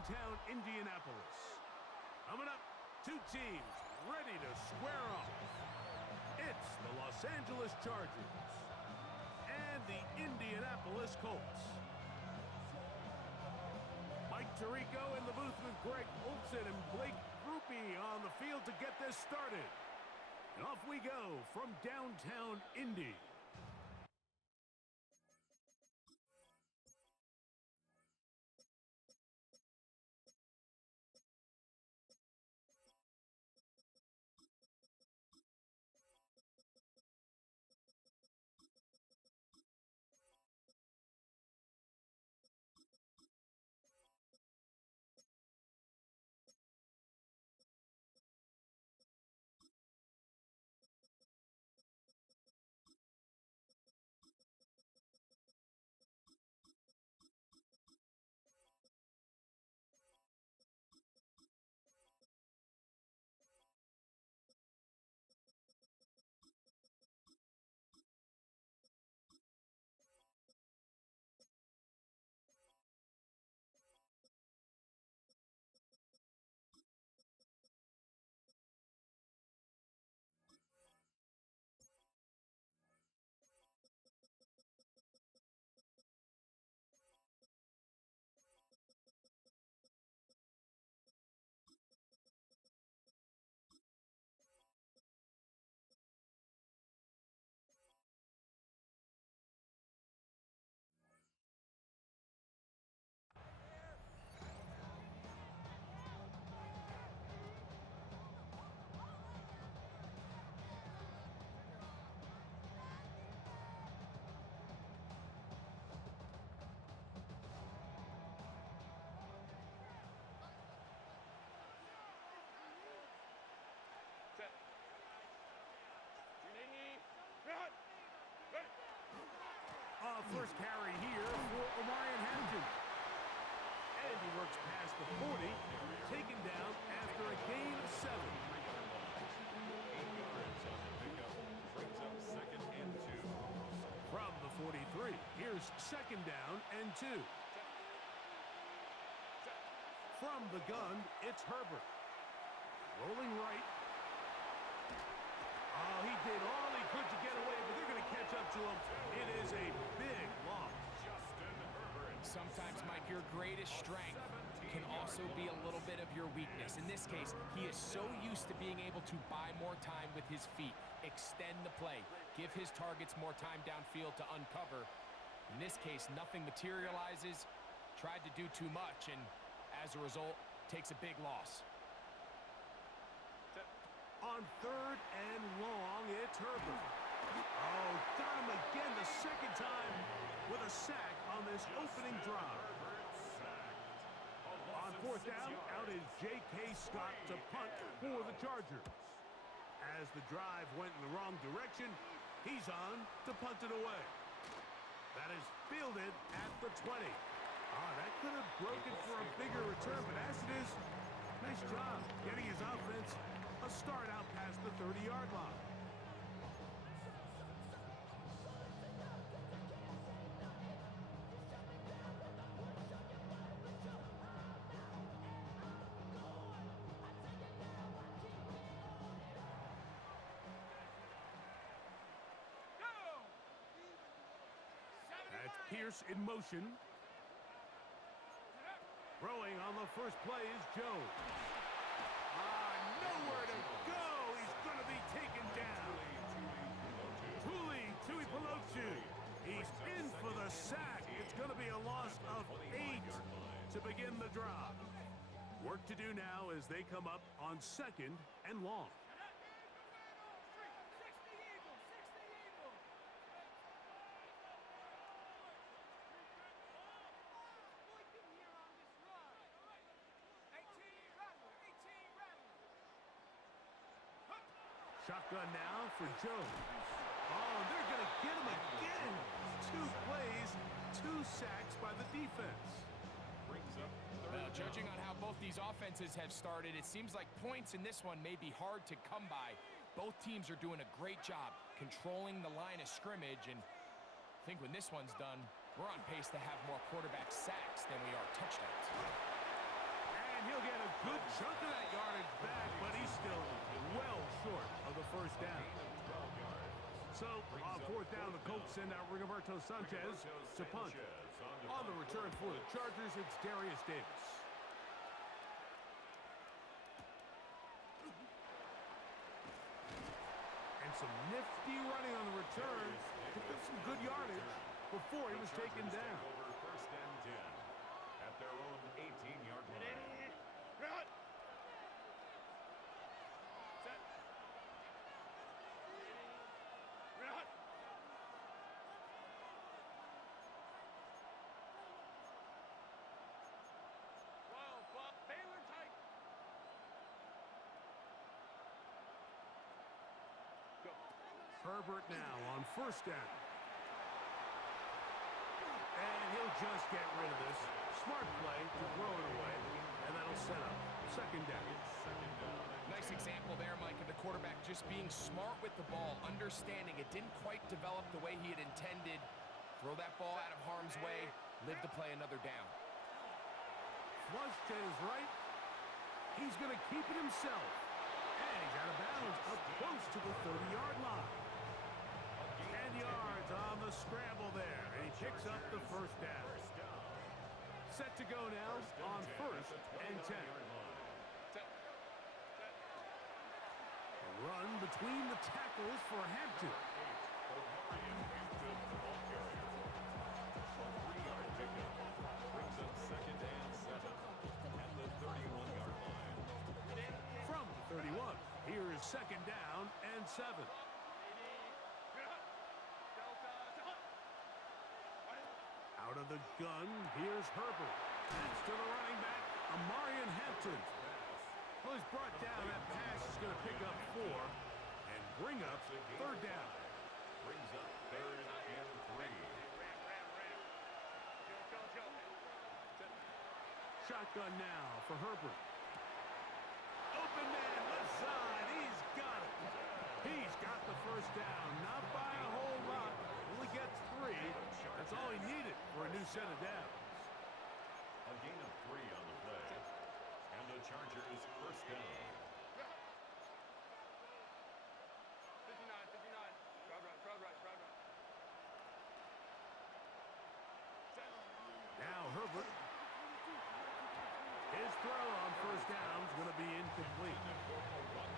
downtown Indianapolis. Coming up, two teams ready to square off. It's the Los Angeles Chargers and the Indianapolis Colts. Mike Tirico in the booth with Greg Olson and Blake Grupe on the field to get this started. And off we go from downtown Indy. First carry here for Omarion Hampton. And he works past the 40, taken down after a gain of 7. From the 43, here's second down and 2. From the gun, it's Herbert. Rolling right. Oh, he did all he could to get away, but they're going to catch up to him. It is a big loss. Sometimes, Mike, your greatest strength can also be a little bit of your weakness. In this case, he is so used to being able to buy more time with his feet, extend the play, give his targets more time downfield to uncover. In this case, nothing materializes, tried to do too much, and as a result, takes a big loss. On third and long, it's Herbert. Oh, got him again the second time with a sack on this opening drive. On fourth down, out is J.K. Scott to punt for the Chargers. As the drive went in the wrong direction, he's on to punt it away. That is fielded at the 20. That could have broken for a bigger return, but as it is, nice job getting his offense a start out past the 30-yard line. That's Pierce in motion. Throwing on the first play is Jones. Nowhere to go. He's going to be taken down. Tui Pelotu. He's in for the sack. It's going to be a loss of 8 to begin the drive. Work to do now as they come up on second and long. Shotgun now for Jones. Oh, they're going to get him again. 2 plays, 2 sacks by the defense. Well, judging on how both these offenses have started, it seems like points in this one may be hard to come by. Both teams are doing a great job controlling the line of scrimmage, and I think when this one's done, we're on pace to have more quarterback sacks than we are touchdowns. chunk of that yardage back, but he's still well short of the first down. So, on fourth down, the Colts send out Rigoberto Sanchez to punt. On the return for the Chargers, it's Darius Davis. And some nifty running on the return. Picked up some good yardage before he was taken down. First and 10 at their own 18-yard line. Herbert now on first down. And he'll just get rid of this. Smart play to throw it away. And that'll set up second down. Nice example there, Mike, of the quarterback just being smart with the ball, understanding it didn't quite develop the way he had intended. Throw that ball out of harm's way, live to play another down. Flush to his right. He's going to keep it himself. And he's out of bounds up close to the 30-yard line. 10 yards on the scramble there. And he picks up the first down. Set to go now on first and 10. A run between the tackles for Hampton. From the 31, here is second down and 7. Out of the gun, here's Herbert. Pass to the running back, Amarian Hampton. Well, he's brought down. That pass is going to pick up 4 and bring up third down. Brings up third and 3. Shotgun now for Herbert. Open man, left side. He's got it. He's got the first down. Not by a whole lot. Only gets 3. That's all he needed for a new set of downs. A gain of 3 on the play. And the Chargers first down. Now Herbert. His throw on first down is going to be incomplete.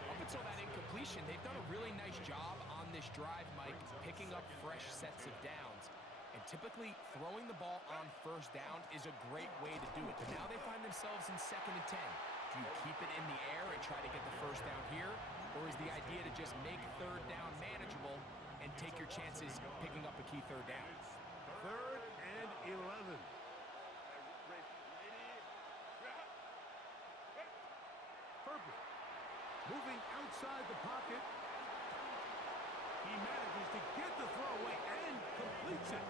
Up until that incompletion, they've done a really nice job on this drive, Mike, picking up fresh sets of downs. And typically, throwing the ball on first down is a great way to do it. But now they find themselves in second and 10. Do you keep it in the air and try to get the first down here? Or is the idea to just make third down manageable and take your chances picking up a key third down? Third and 11. Herbert moving outside the pocket. He manages to get the throw away and completes it.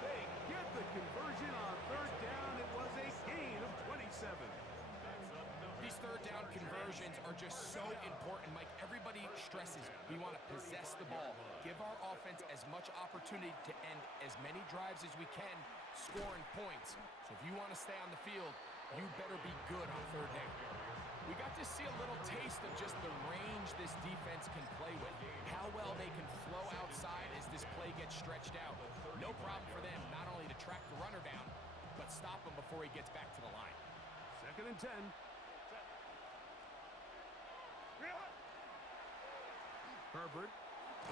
They get the conversion on third down. It was a gain of 27. These third down conversions are just so important, Mike. Everybody stresses we want to possess the ball, give our offense as much opportunity to end as many drives as we can, scoring points. So if you want to stay on the field, you better be good on third down. We got to see a little taste of just the range this defense can play with, how well they can flow outside as this play gets stretched out. No problem for them not only to track the runner down, but stop him before he gets back to the line. Second and 10. Herbert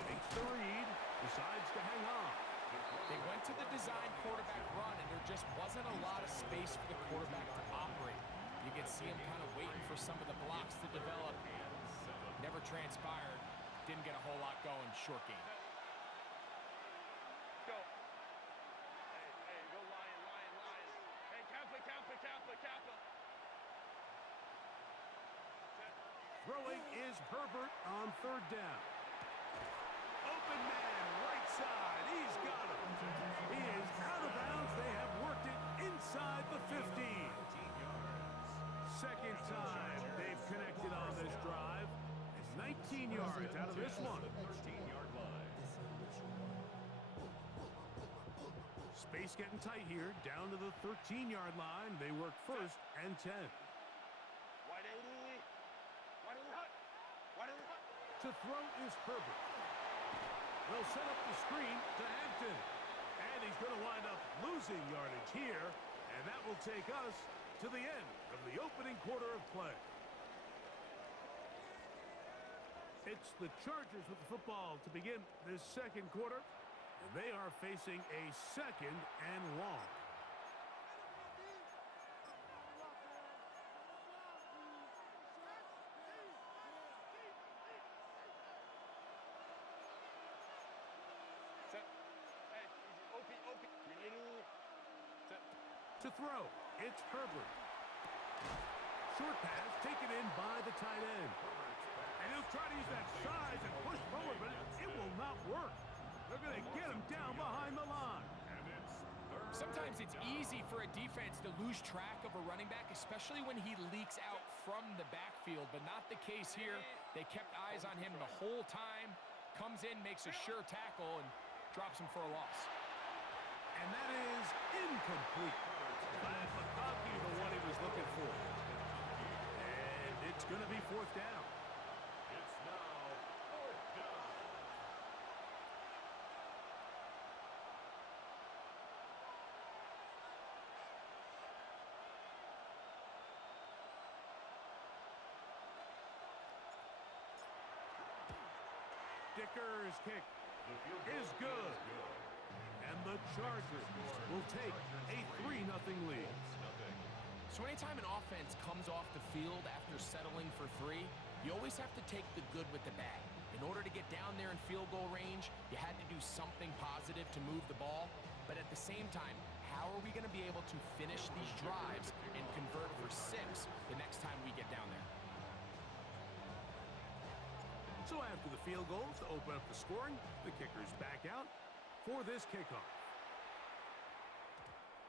takes the read, decides to hang on. They went to the design quarterback run, and there just wasn't a lot of space for the quarterback to operate. You can see him kind of waiting for some of the blocks to develop. Never transpired. Didn't get a whole lot going. Short game. Go. Hey, go Lion. Hey, Kappa. Throwing is Herbert on third down. Open man, right side. He's got him. He is out of bounds. They have worked it inside the 15. Second time they've connected on this drive. And 19 yards out of this one. 13-yard line. Space getting tight here. Down to the 13-yard line. They work first and 10. Wide 180. 180 hut. 180 hut. To throw is Herbert. They'll set up the screen to Hampton. And he's going to wind up losing yardage here. And that will take us to the end of the opening quarter of play. It's the Chargers with the football to begin this second quarter. And they are facing a second and long. Set. Hey, easy. OP. 380. Set. To throw, it's Herbert. Short pass taken in by the tight end. And he'll try to use that size and push forward, but it will not work. They're going to get him down behind the line. And it's third. Sometimes it's easy for a defense to lose track of a running back, especially when he leaks out from the backfield, but not the case here. They kept eyes on him the whole time. Comes in, makes a sure tackle, and drops him for a loss. And that is incomplete. Glad McConkey, the one he was looking for. And it's going to be fourth down. It's now fourth down. Dicker's kick The field goal is good. And the Chargers will take a 3-0 lead. So anytime an offense comes off the field after settling for 3, you always have to take the good with the bad. In order to get down there in field goal range, you had to do something positive to move the ball. But at the same time, how are we going to be able to finish these drives and convert for 6 the next time we get down there? So after the field goals to open up the scoring, the kicker's back out for this kickoff.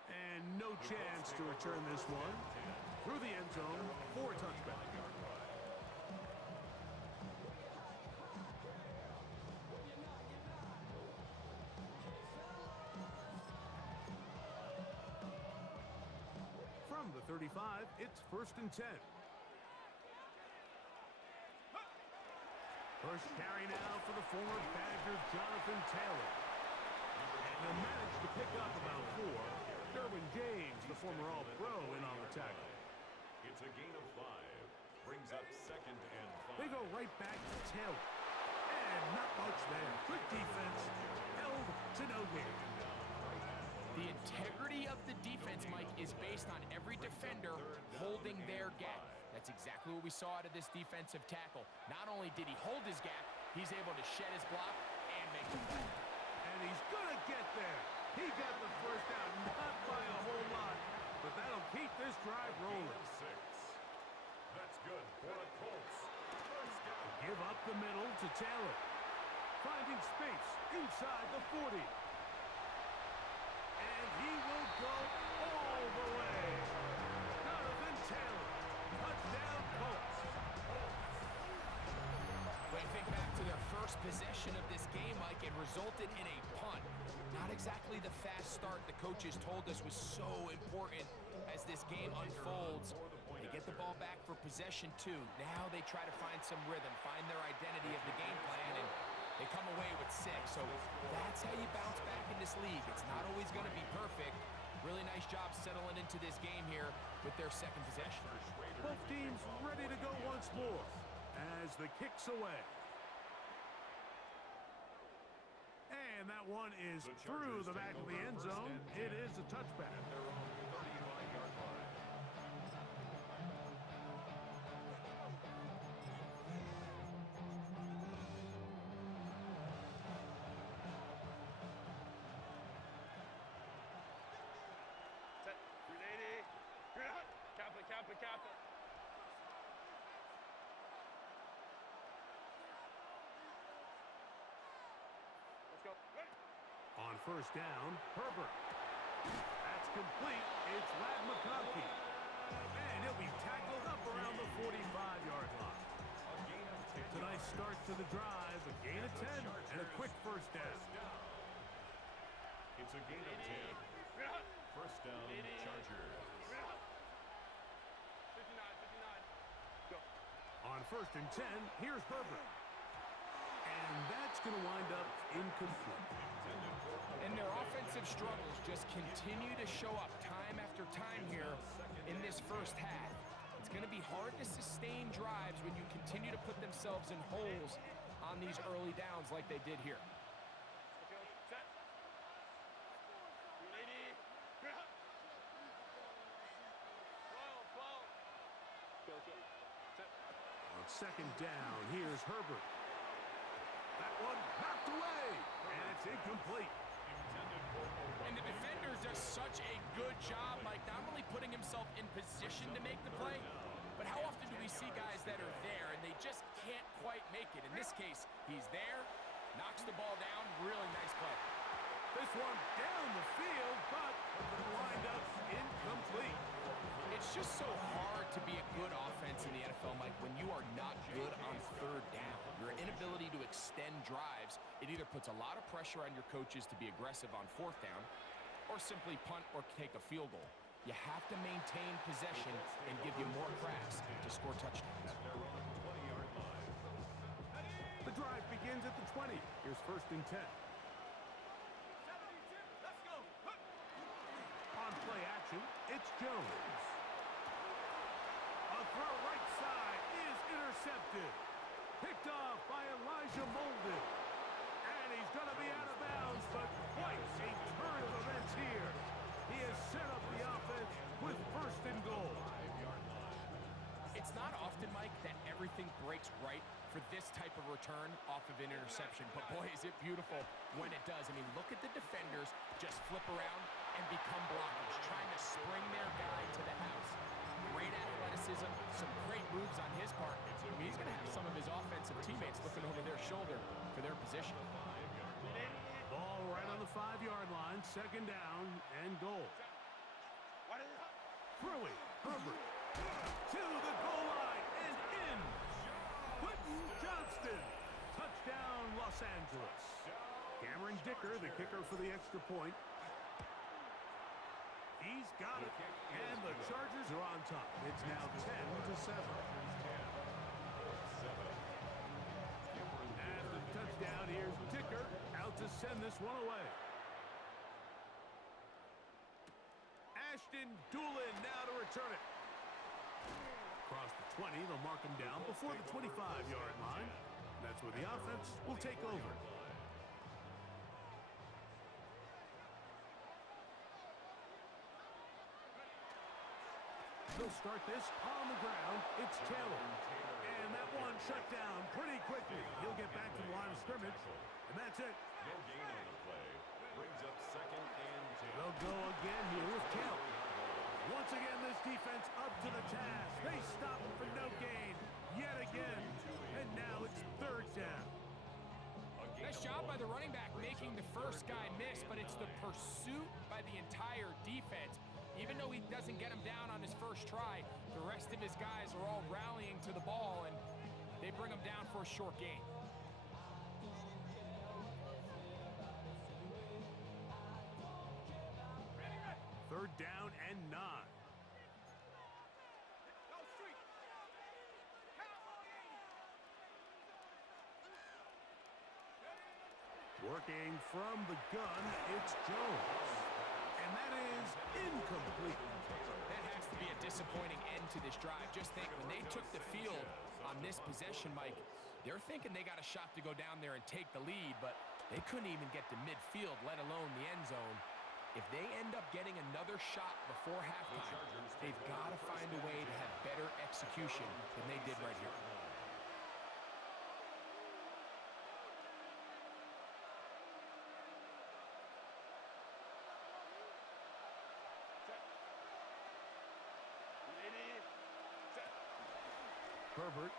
And no chance to return this one through the end zone for a touchback. From the 35, it's 1st and 10. First carry now for the former Badger Jonathan Taylor. And they managed to pick up about 4. Derwin James, the former All-Pro, in on the tackle. It's a gain of 5. Brings up 2nd and 5. They go right back to Taylor. And not much there. Good defense. Held to no gain. The integrity of the defense, Mike, is based on every defender holding their gap. That's exactly what we saw out of this defensive tackle. Not only did he hold his gap, he's able to shed his block and make the play. And he's going to get there. He got the first down, not by a whole lot, but that'll keep this drive rolling. 6. That's good for the Colts. First down. Give up the middle to Taylor. Finding space inside the 40. And he will go all the way. Jonathan Taylor. Touchdown, Colts. When you think back to their first possession of this game, Mike, it resulted in a punt. Not exactly the fast start the coaches told us was so important as this game unfolds. They get the ball back for possession 2. Now they try to find some rhythm, find their identity of the game plan, and they come away with 6. So that's how you bounce back in this league. It's not always going to be perfect. Really nice job settling into this game here with their second possession. Both teams ready to go once more as the kick's away. And that one is through the back of the end zone. It is a touchback. At their own 35-yard line. Set. 380. Kappa. Let's go. Ready. On first down, Herbert. That's complete. It's Lad McConkey. And he'll be tackled up around the 45-yard line. A gain of 10. It's a nice start to the drive. A gain of 10 and a quick first down. It's a gain of 10. First down, Chargers. 59. first and 10. Here's Herbert. And that's going to wind up incomplete. And their offensive struggles just continue to show up time after time here in this first half. It's going to be hard to sustain drives when you continue to put themselves in holes on these early downs like they did here. On second down, here's Herbert. That one knocked away, and it's incomplete. And the defender does such a good job, Mike, not only putting himself in position to make the play, but how often do we see guys that are there and they just can't quite make it? In this case, he's there, knocks the ball down, really nice play. This one down the field, but it'll wind up incomplete. It's just so hard to be a good offense in the NFL, Mike, when you are not good on third down. Your inability to extend drives, it either puts a lot of pressure on your coaches to be aggressive on fourth down or simply punt or take a field goal. You have to maintain possession and give you more cracks to score touchdowns. The drive begins at the 20. Here's first and 10. On play action, it's Jones. A throw right side is intercepted. Picked off by Elijah Molden. And he's going to be out of bounds, but quite a turn of events here. He has set up the offense with first and goal. It's not often, Mike, that everything breaks right for this type of return off of an interception. But boy, is it beautiful when it does. I mean, look at the defenders just flip around and become blockers, trying to spring their guy to the house. Great athleticism, some great moves on his part. I mean, he's going to have some of his offensive teammates looking over their shoulder for their position. Ball right on the 5-yard line, second down and goal. Throwing, Herbert to the goal line and in. Quentin Johnston, touchdown Los Angeles. Cameron Dicker, the kicker for the extra point. He's got it, and the Chargers are on top. It's now 10-7. After the touchdown, here's Dicker out to send this one away. Ashton Doolin now to return it. Across the 20, they'll mark him down before the 25-yard line. That's where the offense will take over. They'll start this on the ground. It's Taylor. And that one shut down pretty quickly. He'll get back to the line of scrimmage. And that's it. No gain on the play. Brings up second and 10. They'll go again here with Kell. Once again, this defense up to the task. They stop him for no gain yet again. And now it's third down. Nice job by the running back making the first guy miss, but it's the pursuit by the entire defense. Even though he doesn't get him down on his first try, the rest of his guys are all rallying to the ball, and they bring him down for a short gain. Third down and 9. Working from the gun, it's Jones. And that is incomplete. That has to be a disappointing end to this drive. Just think, when they took the field on this possession, Mike, they're thinking they got a shot to go down there and take the lead, but they couldn't even get to midfield, let alone the end zone. If they end up getting another shot before halftime, they've got to find a way to have better execution than they did right here. Herbert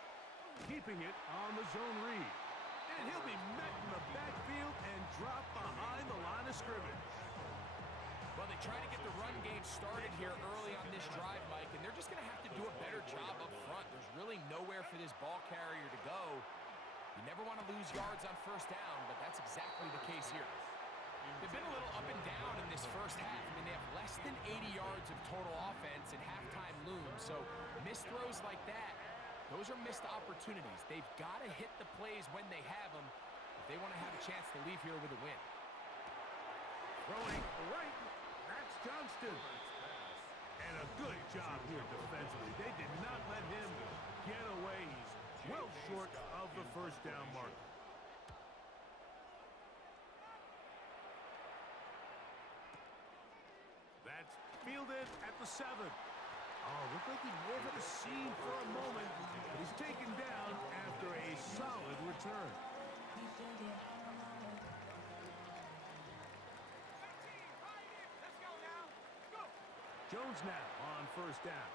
keeping it on the zone read. And he'll be met in the backfield and dropped behind the line of scrimmage. Well, they try to get the run game started here early on this drive, Mike, and they're just going to have to do a better job up front. There's really nowhere for this ball carrier to go. You never want to lose yards on first down, but that's exactly the case here. They've been a little up and down in this first half. I mean, they have less than 80 yards of total offense and halftime looms, so missed throws like that Those are missed opportunities. They've got to hit the plays when they have them if they want to have a chance to leave here with a win. Throwing right. That's Johnston. And a good job here defensively. They did not let him get away. He's well short of the first down mark. That's fielded at the 7. Oh, looked like he may have had a seam for a moment, but he's taken down after a solid return. Jones now on first down.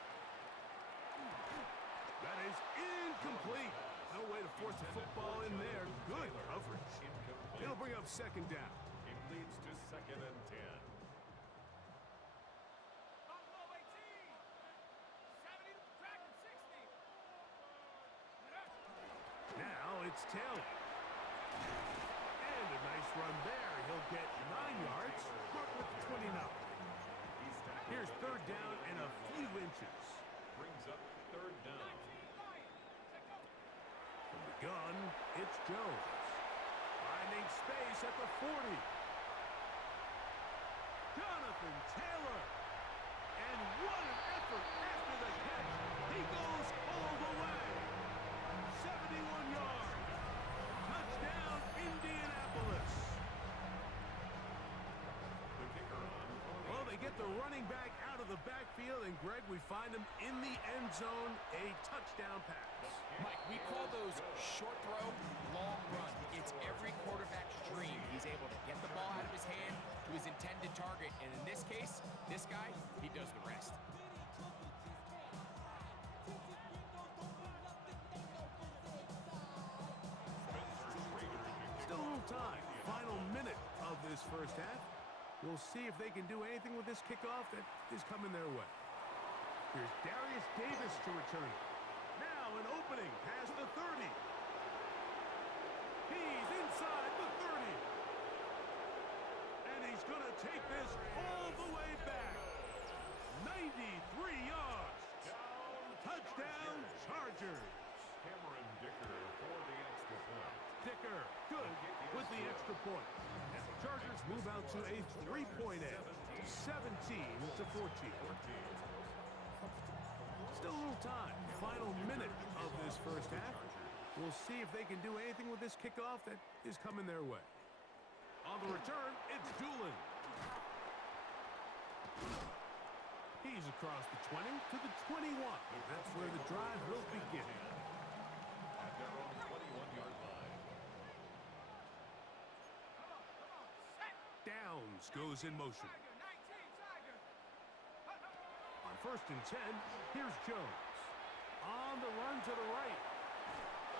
That is incomplete. No way to force the football in there. Good coverage. It'll bring up second down. It leads to 2nd and 10. Now it's Taylor. And a nice run there. He'll get 9 yards. Mark with the 29. Here's third down and a few inches. Brings up 3rd down. From the gun, it's Jones. Finding space at the 40. Jonathan Taylor. And what an effort after the catch. He goes all the way. 71 yards. Touchdown, Indianapolis. The kicker on. Well, they get the running back out of the backfield, and Greg, we find him in the end zone, a touchdown pass. Mike, we call those short throw, long run. It's every quarterback's dream. He's able to get the ball out of his hand to his intended target, and in this case, this guy, he does the rest. Still a little time. Final minute of this first half. We'll see if they can do anything with this kickoff that is coming their way. Here's Darius Davis to return it. Now an opening past the 30. He's inside the 30. And he's going to take this all the way back. 93 yards. Touchdown, Chargers. Cameron Dicker for the extra point. Dicker, good with the extra point. And the Chargers move out to a 3-point edge, 17-14. Still a little time. Final minute of this first half. We'll see if they can do anything with this kickoff that is coming their way. On the return, it's Doolin. He's across the 20 to the 21. That's where the drive will begin. At their own 21-yard line. Downs goes in motion. On first and 10, here's Jones. On the run to the right.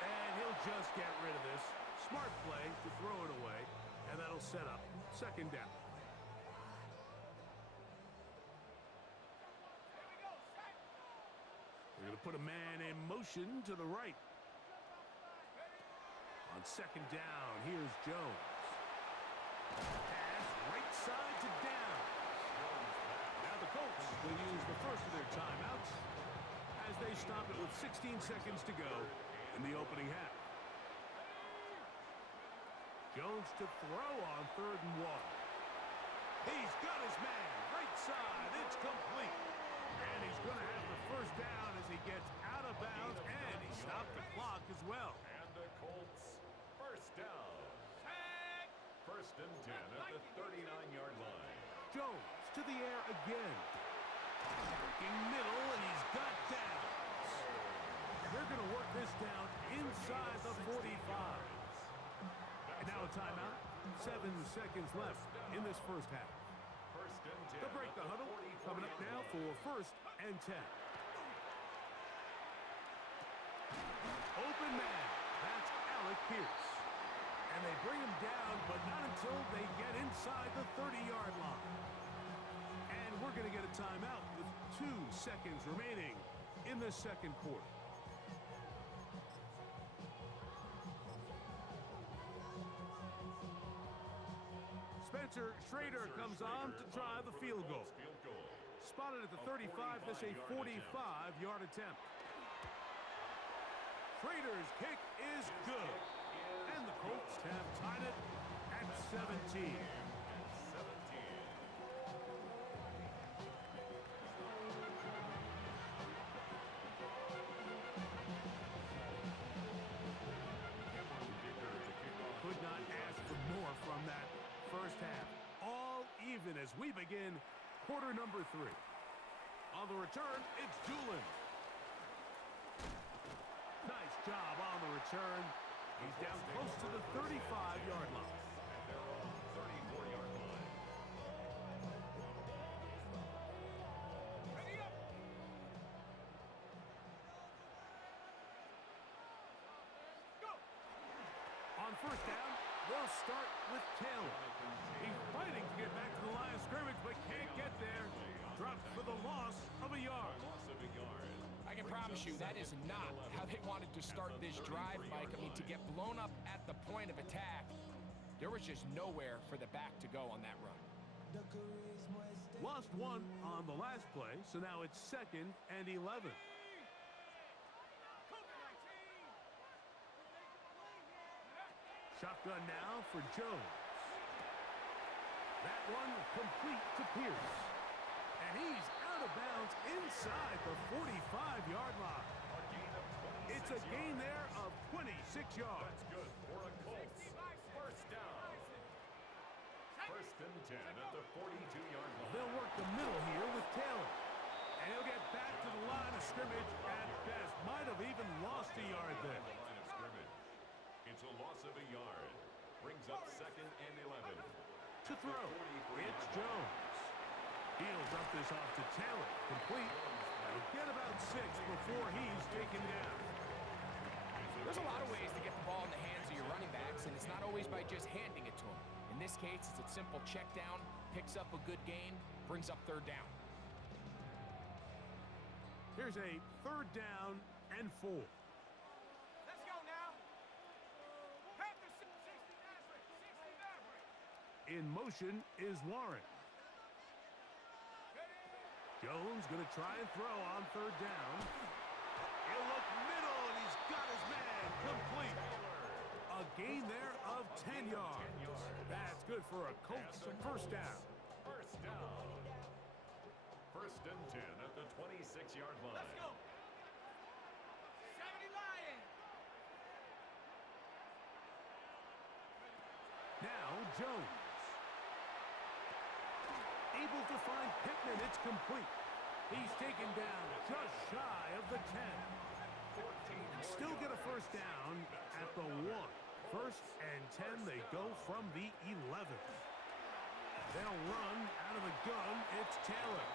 And he'll just get rid of this. Smart play to throw it away. And that'll set up second down. They're going to put a man in motion to the right. On second down, here's Jones. Pass right side to Downs. Now the Colts will use the first of their timeouts as they stop it with 16 seconds to go in the opening half. Jones to throw on 3rd and 1. He's got his man right side. It's complete. And he's going to have the first down as he gets out of bounds, and he stopped the clock as well. And the Colts first down. First and 10 at the 39-yard line. Jones to the air again. Working middle, and he's got Downs. They're going to work this down inside the 45. And now a timeout. 7 seconds left in this first half. First and 10. They'll break the huddle. Coming up now for first and 10. Open man. That's Alec Pierce. And they bring him down, but not until they get inside the 30-yard line. And we're going to get a timeout with 2 seconds remaining in the second quarter. Spencer Schrader comes on to try the field goal. Spotted at the 35, this a 45-yard attempt. Prater's kick is good. And the Colts have tied it at 17. Could not ask for more from that first half. All even as we begin quarter number 3. On the return, it's Doolin. Nice job on the return. He's down close to the 35-yard line. And they're on the 34-yard line. Ready up. Go. On first down, they'll start with Taylor. He's fighting to get back to the line of scrimmage, but can't get there. Dropped for the loss of a yard. Loss of a yard. I can promise you that is not how they wanted to start this drive, Mike. I mean, to get blown up at the point of attack, there was just nowhere for the back to go on that run. Lost one on the last play, so now it's 2nd and 11. Shotgun now for Jones. That one complete to Pierce. And he's out of bounds inside the 45-yard line. It's a gain there of 26 yards. That's good for a Colts. First down. 1st and 10 at the 42-yard line. They'll work the middle here with Taylor. And he'll get back to the line of scrimmage at best. Might have even lost a yard there. The line of scrimmage. It's a loss of a yard. Brings up 2nd and 11. To throw, it's Jones. He'll dump this off to Taylor. Complete. He'll get about 6 before he's taken down. There's a lot of ways to get the ball in the hands of your running backs, and it's not always by just handing it to them. In this case, it's a simple check down, picks up a good gain, brings up 3rd down. Here's a 3rd down and 4. Let's go now. Panthers 60 Maverick. 60 Maverick. In motion is Warren. Jones going to try and throw on 3rd down. He'll look middle, and he's got his man complete. A gain there of 10 yards. That's good for a Colts first down. First down. 1st and 10 at the 26-yard line. Let's go. 70 Lions. Now Jones. Able to find Pittman. It's complete. He's taken down just shy of the 10. Still get a first down at the 1. 1st and 10, they go from the 11. They'll run out of the gun. It's Taylor.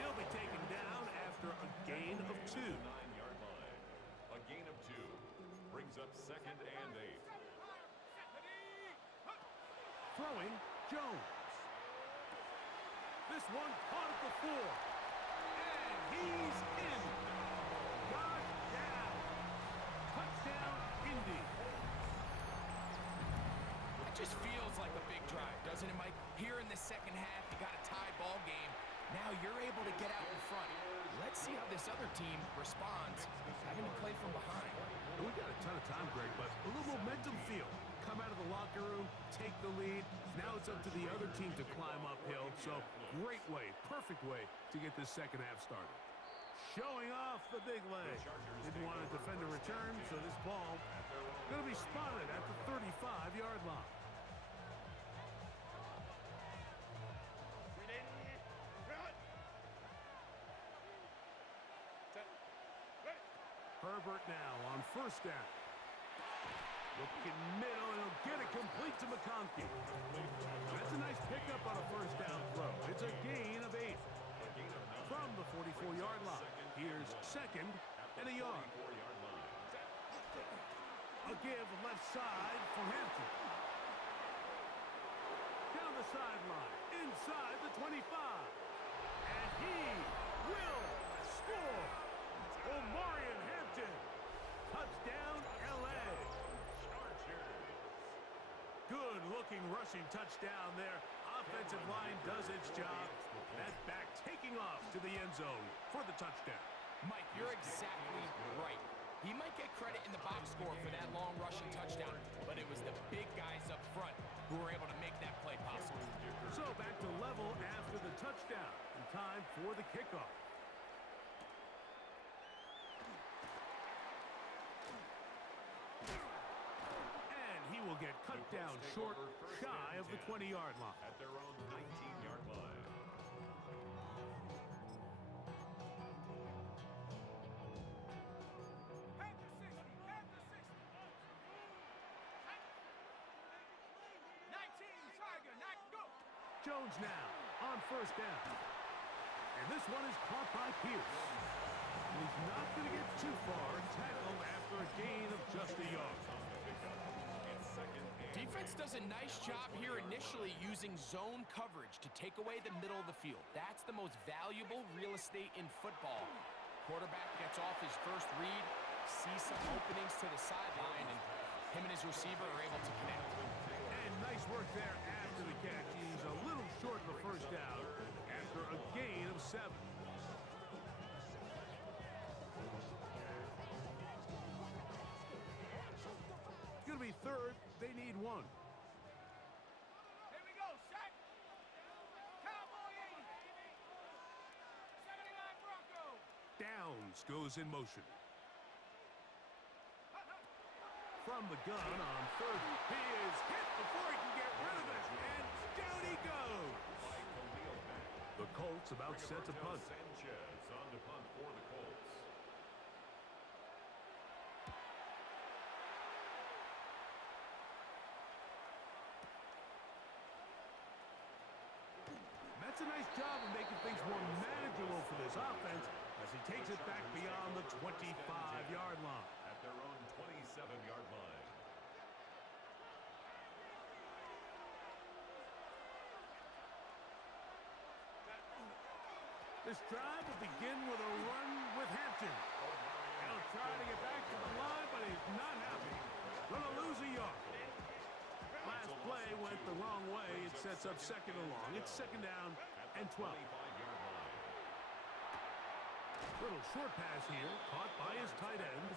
He'll be taken down after a gain of 2. 9-yard line. A gain of 2. Brings up 2nd and 8. Throwing, Jones. This one caught at the 4. And he's in. Got down. Touchdown, Indy. It just feels like a big drive, doesn't it, Mike? Here in the second half, you got a tie ball game. Now you're able to get out in front. Let's see how this other team responds, having to play from behind. We got a ton of time, Greg, but a little momentum feel. Come out of the locker room, take the lead. Now it's up to the other team to climb uphill. So great way, perfect way to get this second half started. Showing off the big leg. Didn't want to defend a return, so this ball going to be spotted at the 35-yard line. Herbert now on first down. Looking middle, and he'll get it complete to McConkey. That's a nice pickup on a first down throw. It's a gain of 8. From the 44-yard line. Here's 2nd and a yard. A give left side for Hampton. Down the sideline, inside the 25. And he will score. Omarion Hampton. Touchdown, L.A. Good-looking rushing touchdown there. Offensive line does its job. That back taking off to the end zone for the touchdown. Mike, you're exactly right. He might get credit in the box score for that long rushing touchdown, but it was the big guys up front who were able to make that play possible. So back to level after the touchdown, and time for the kickoff. And he will get cut down short, shy of the 20-yard line. At their own 19-yard line. Jones now on first down. And this one is caught by Pierce. He's not going to get too far, tackled after a gain of just a yard. Defense does a nice job here initially using zone coverage to take away the middle of the field. That's the most valuable real estate in football. Quarterback gets off his first read, sees some openings to the sideline, and him and his receiver are able to connect. And nice work there after the catch. He's a little short of the first down after a gain of 7. It's going to be third. They need 1. Here we go, set. Cowboy 80. 79 Broncos. Downs goes in motion. From the gun on third. He is hit before he can get rid of it. And down he goes. The Colts about set to punt. Sanchez on to punt for the Colts. That's a nice job of making things more manageable for this offense as he takes it back beyond the 25-yard line. At their own 27-yard line. This drive will begin with a run with Hampton. He'll try to get back to the line, but he's not happy. Gonna lose a yard. Last play went the wrong way. It sets up second and long. It's second down and 12. Little short pass here, caught by his tight end.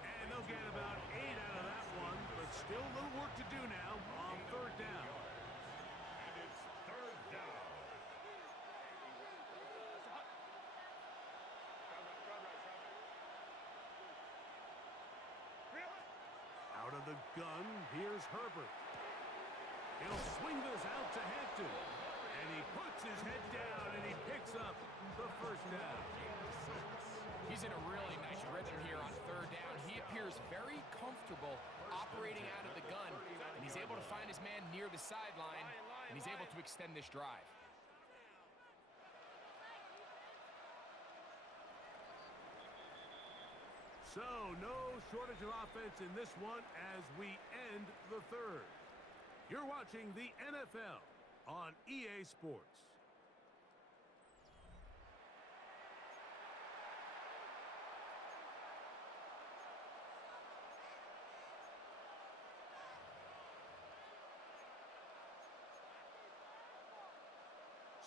And they'll get about 8 out of that one, but still a little work to do now on third down. And it's third down. Out of the gun, here's Herbert. He'll swing this out to Hampton. And he puts his head down and he picks up the first down. He's in a really nice rhythm here on third down. He appears very comfortable operating out of the gun, and he's able to find his man near the sideline, and he's able to extend this drive. So, no shortage of offense in this one as we end the third. You're watching the NFL on EA Sports.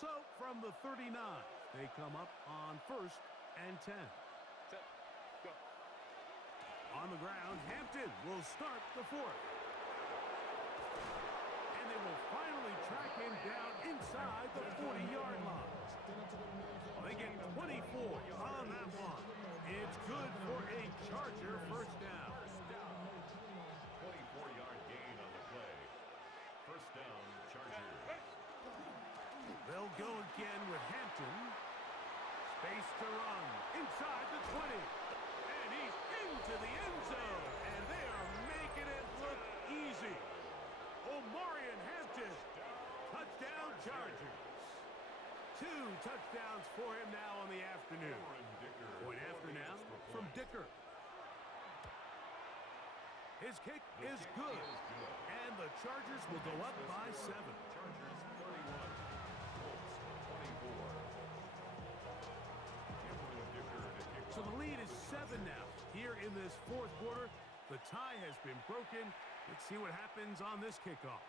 So, from the 39, they come up on first and 10. Set. Go. On the ground, Hampton will start the fourth. And they will finally track him down inside the 40-yard line. They get 24 on that one. It's good for a Charger first down. 24-yard gain on the play. First down, Chargers. They'll go again with Hampton. Space to run inside the 20. And he's into the end zone. And they are making it look easy. Omarion Hampton. Touchdown Chargers. 2 touchdowns for him now on the afternoon. Point after now from Dicker. His kick is good. And the Chargers will go up by 7. Chargers 31. Colts 24. So the lead is 7 now. Here in this fourth quarter, the tie has been broken. Let's see what happens on this kickoff.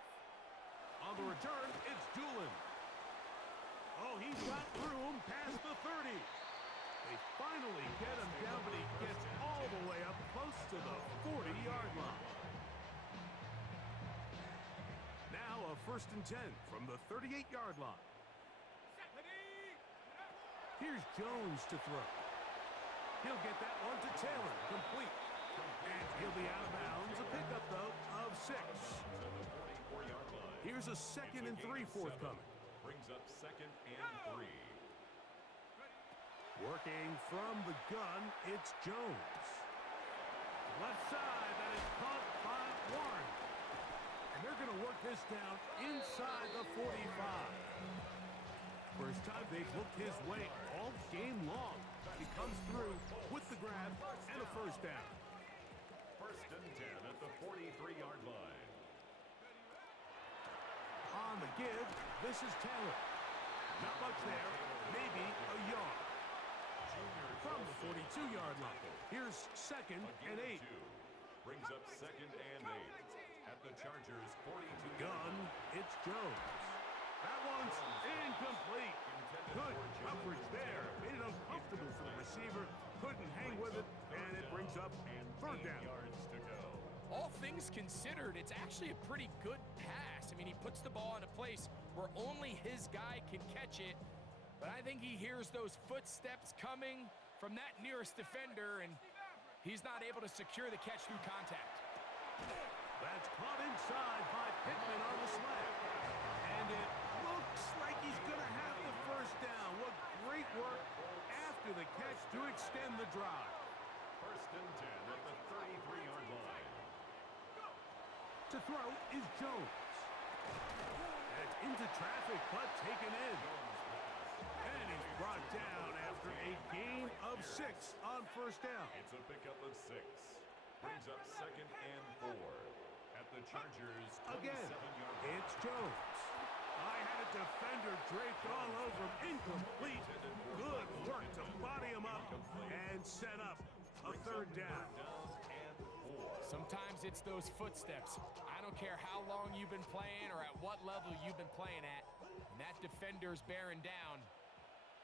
On the return, it's Doolin. Oh, he's got room past the 30. They finally get him down, but he gets all the way up first and 10 from the 38-yard line. Here's Jones to throw. He'll get that one to Taylor, complete. And he'll be out of bounds. A pickup, though, of 6. Here's a 2nd and 3 forthcoming. Brings up 2nd and 3. Working from the gun, it's Jones. Left side, that is caught by Warren. And they're going to work this down inside the 45. First time they've looked his way all game long. He comes through with the grab and a first down. First and 10 at the 43-yard line. On the give, this is Taylor. Not much there, maybe a yard. From the 42-yard line, here's 2nd and 8. Brings up 2nd and 8 at the Chargers' 42. Gun, it's Jones. That one's incomplete. Good coverage there. Made it uncomfortable for the receiver. Couldn't hang with it, and it brings up 3rd down. Yards to go. All things considered, it's actually a pretty good pass. I mean, he puts the ball in a place where only his guy can catch it. But I think he hears those footsteps coming from that nearest defender, and he's not able to secure the catch through contact. That's caught inside by Pittman on the slant. And it looks like he's going to have the first down. What great work after the catch to extend the drive. First and 10 at the 33-yard line. To throw is Jones. That's into traffic, but taken in. And he's brought down after a gain of 6 on first down. It's a pickup of 6. Brings up 2nd and 4 at the Chargers' 27-yard line. It's Jones. I had a defender draped all over him. Incomplete. Good work to body him up and set up a 3rd down. Sometimes it's those footsteps. I don't care how long you've been playing or at what level you've been playing at. When that defender's bearing down,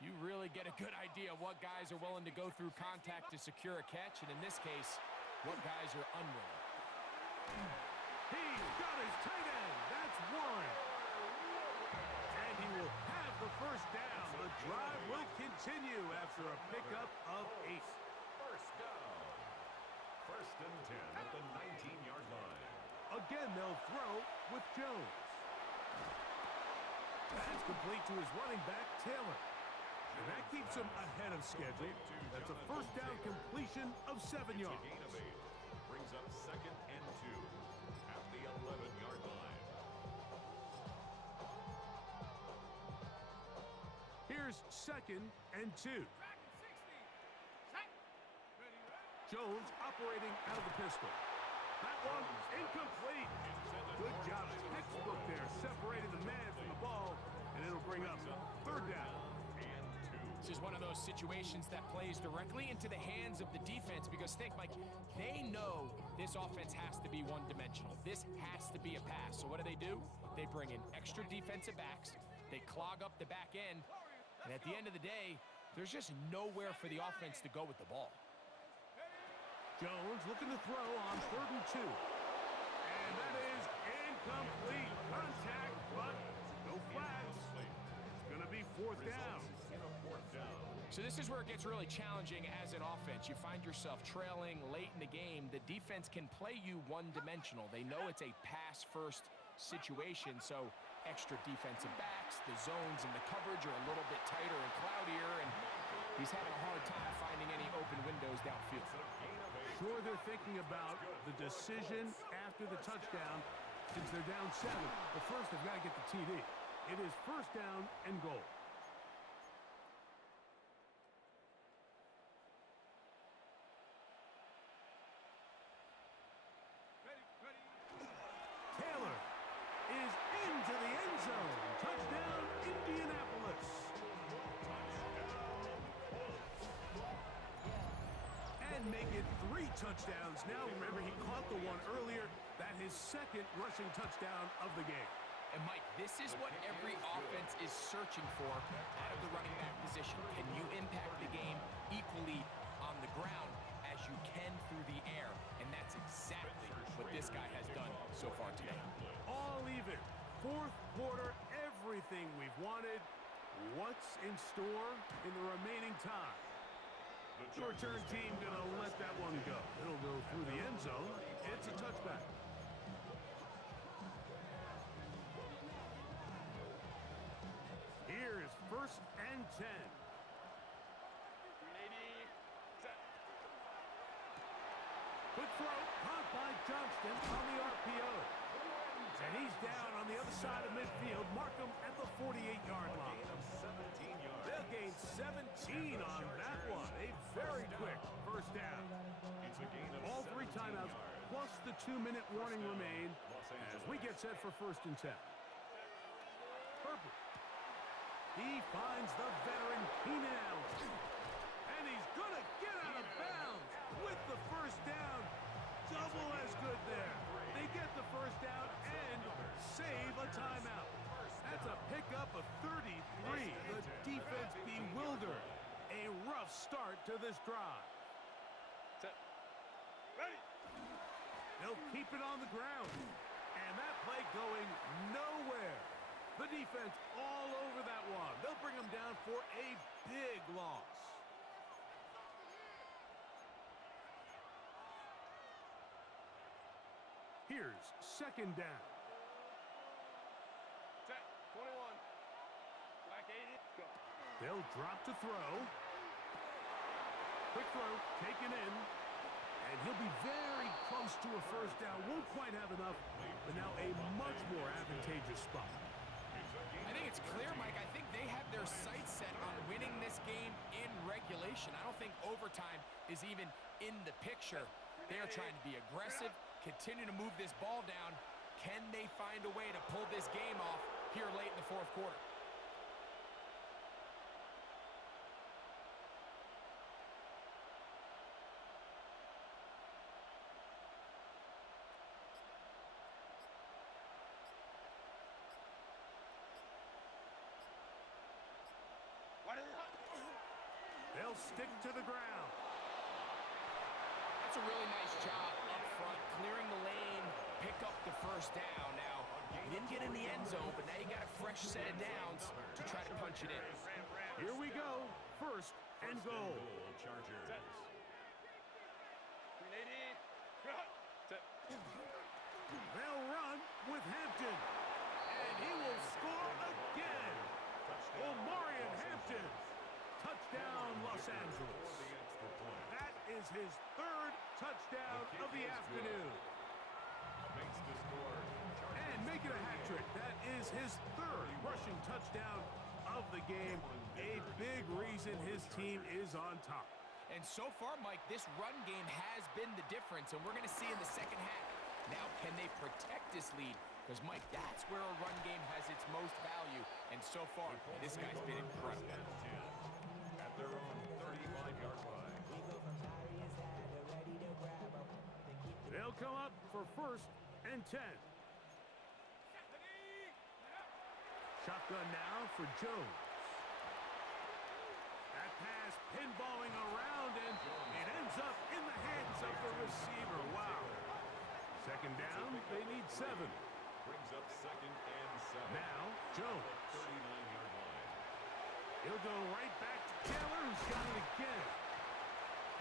you really get a good idea of what guys are willing to go through contact to secure a catch, and in this case, what guys are unwilling. He's got his tight end. That's Warren. And he will have the first down. The drive will continue after a pickup of 8. First down. First and 10 at the 19-yard line. Again, they'll throw with Jones. That's complete to his running back, Taylor. And that keeps him ahead of schedule. That's a first down completion of 7 yards. It's a gain of 8. Brings up 2nd and 2 at the 11-yard line. Here's 2nd and 2. Jones operating out of the pistol. That one incomplete. Good job. Textbook there. Separated the man from the ball, and it'll bring up 3rd down. This is one of those situations that plays directly into the hands of the defense because think, Mike, they know this offense has to be one-dimensional. This has to be a pass. So what do? They bring in extra defensive backs. They clog up the back end. And at the end of the day, there's just nowhere for the offense to go with the ball. Jones looking to throw on 3rd and 2. And that is incomplete. Contact, but no flags. It's going to be 4th down. So this is where it gets really challenging as an offense. You find yourself trailing late in the game. The defense can play you one-dimensional. They know it's a pass-first situation, so extra defensive backs, the zones and the coverage are a little bit tighter and cloudier, and he's having a hard time finding any open windows downfield. Sure, they're thinking about the decision after the touchdown since they're down 7. But first, they've got to get the TD. It is first down and goal. Taylor is into the end zone. Touchdown, Indianapolis. And make it 3 touchdowns now. Remember, he caught the one earlier. That his 2nd rushing touchdown of the game. And Mike, this is what every offense is searching for out of the running back position. Can you impact the game equally on the ground as you can through the air? And that's exactly what this guy has done so far today. All even. 4th What's in store in the remaining time? The return team going to let that one go. It'll go through the end zone. It's a touchback. Here is 1st and 10. 380. Set. Quick throw, caught by Johnston on the RPO. And he's down on the other side of midfield. Mark him at the 48-yard line. They'll gain 17 on that one. A very quick first down. All 3 timeouts plus the 2-minute warning remain as we get set for 1st and 10. Herbert. He finds the veteran Keenan Allen. And he's going to get out of bounds with the first down. Double as good there. They get the first down and save a timeout. That's a pickup of 33. The defense bewildered. A rough start to this drive. Set. Ready. They'll keep it on the ground. And that play going nowhere. The defense all over that one. They'll bring them down for a big loss. Here's 2nd down. Set. 21. Black 80. Go. They'll drop to throw. Quick throw, taken in. And he'll be very close to a first down. Won't quite have enough, but now a much more advantageous spot. I think it's clear, Mike. I think they have their sights set on winning this game in regulation. I don't think overtime is even in the picture. They are trying to be aggressive, continue to move this ball down. Can they find a way to pull this game off here late in the 4th quarter? They'll stick to the ground. That's a really nice job up front, clearing the lane, pick up the first down. Now, he didn't get in the end zone, but now you got a fresh set of downs to try to punch it in. Here we go. 1st and goal. Chargers. 380. Set. They'll run with Hampton. And he will score again. Omarion Hampton. Touchdown, Los Angeles. That is his 3rd touchdown of the afternoon. And make it a hat trick. That is his 3rd rushing touchdown of the game. A big reason his team is on top. And so far, Mike, this run game has been the difference, and we're going to see in the second half. Now, can they protect this lead? Because, Mike, that's where a run game has its most value. And so far, this guy's been incredible. At their own 35-yard line. They'll come up for 1st and 10. Shotgun now for Jones. That pass pinballing around, and it ends up in the hands of the receiver. Wow. 2nd down, they need 7. Brings up 2nd and 7. Now, Jones. 39-yard line. He'll go right back to Taylor, who's got it again.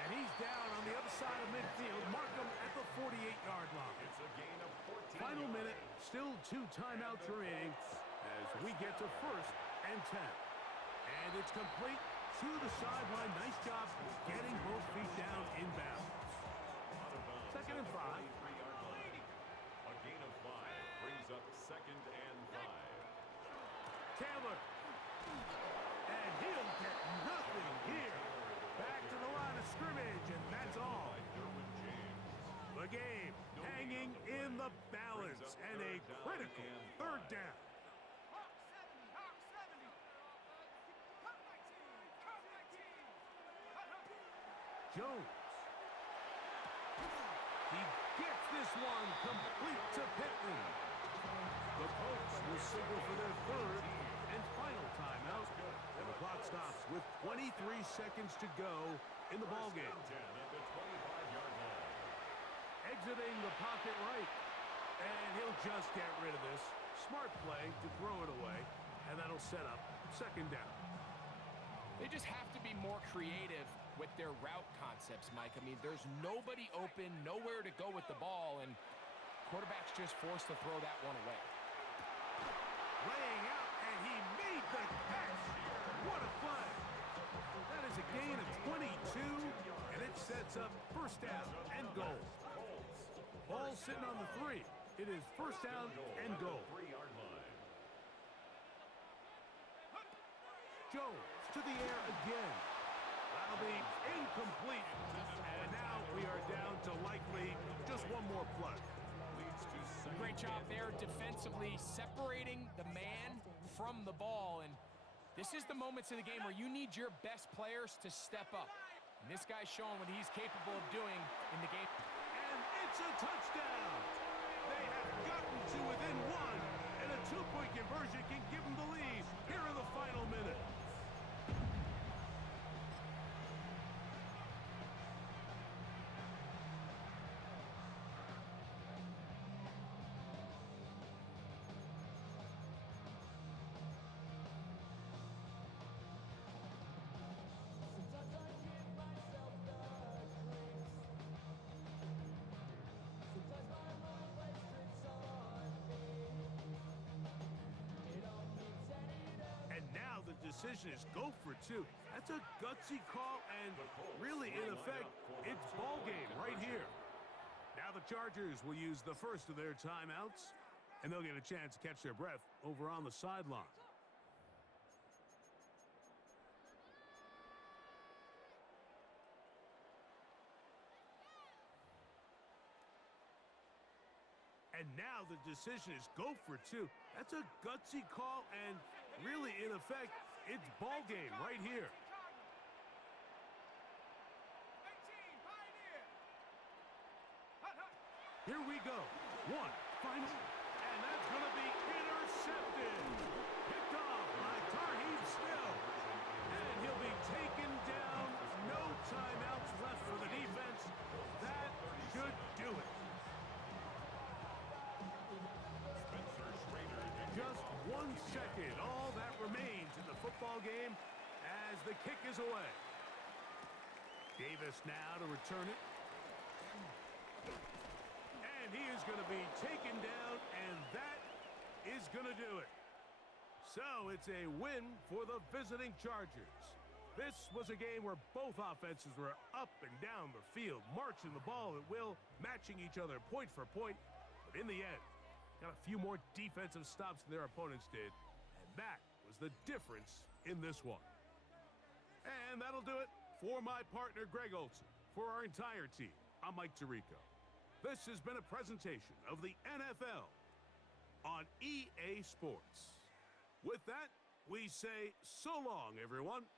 And he's down on the other side of midfield. Mark him at the 48-yard line. It's a gain of 14. Final minute, still 2 timeouts remaining as we get to 1st and 10. And it's complete to the sideline. Nice job getting both feet down in bounds. 2nd and 5. 23-yard line. A gain of 5 brings up 2nd and 5. Taylor. And he'll get nothing here. Back to the line of scrimmage, and that's all. The game hanging in the balance, and a critical 3rd down. Jones. He gets this one complete to Pittman. The Colts will signal for their 3rd and final timeout, and the clock stops with 23 seconds to go in the ballgame. Exiting the pocket right, and he'll just get rid of this. Smart play to throw it away, and that'll set up 2nd down. They just have to be more creative with their route concepts, Mike. I mean, there's nobody open, nowhere to go with the ball, and quarterback's just forced to throw that one away. Laying out, and he made the catch. What a play. That is a gain of 22, and it sets up first down and goal. Ball sitting on the 3. It is first down and goal. 3-yard line. Jones to the air again. That'll be incomplete. And now we are down to likely just one more play. Great job there defensively, separating the man from the ball. And this is the moments in the game where you need your best players to step up. And this guy's showing what he's capable of doing in the game. And it's a touchdown. They have gotten to within 1, and a 2-point conversion can give them the lead here in the final minute. Decision is go for 2. That's a gutsy call, and really, in effect, it's ball game right here. Now the Chargers will use the first of their timeouts, and they'll get a chance to catch their breath over on the sideline. And now the decision is go for 2. That's a gutsy call, and really, in effect, it's ball game right here. Here we go. 1 final, and that's going to be intercepted. Picked off by Tarheeb Still. And he'll be taken down. No timeouts left for the defense. That should do it. Just 1 second, all that remains in the football game as the kick is away. Davis now to return it. And he is going to be taken down, and that is going to do it. So it's a win for the visiting Chargers. This was a game where both offenses were up and down the field, marching the ball at will, matching each other point for point. But in the end, got a few more defensive stops than their opponents did, and that was the difference in this one. And that'll do it for my partner, Greg Olson. For our entire team, I'm Mike Tirico. This has been a presentation of the NFL on EA Sports. With that, we say so long, everyone.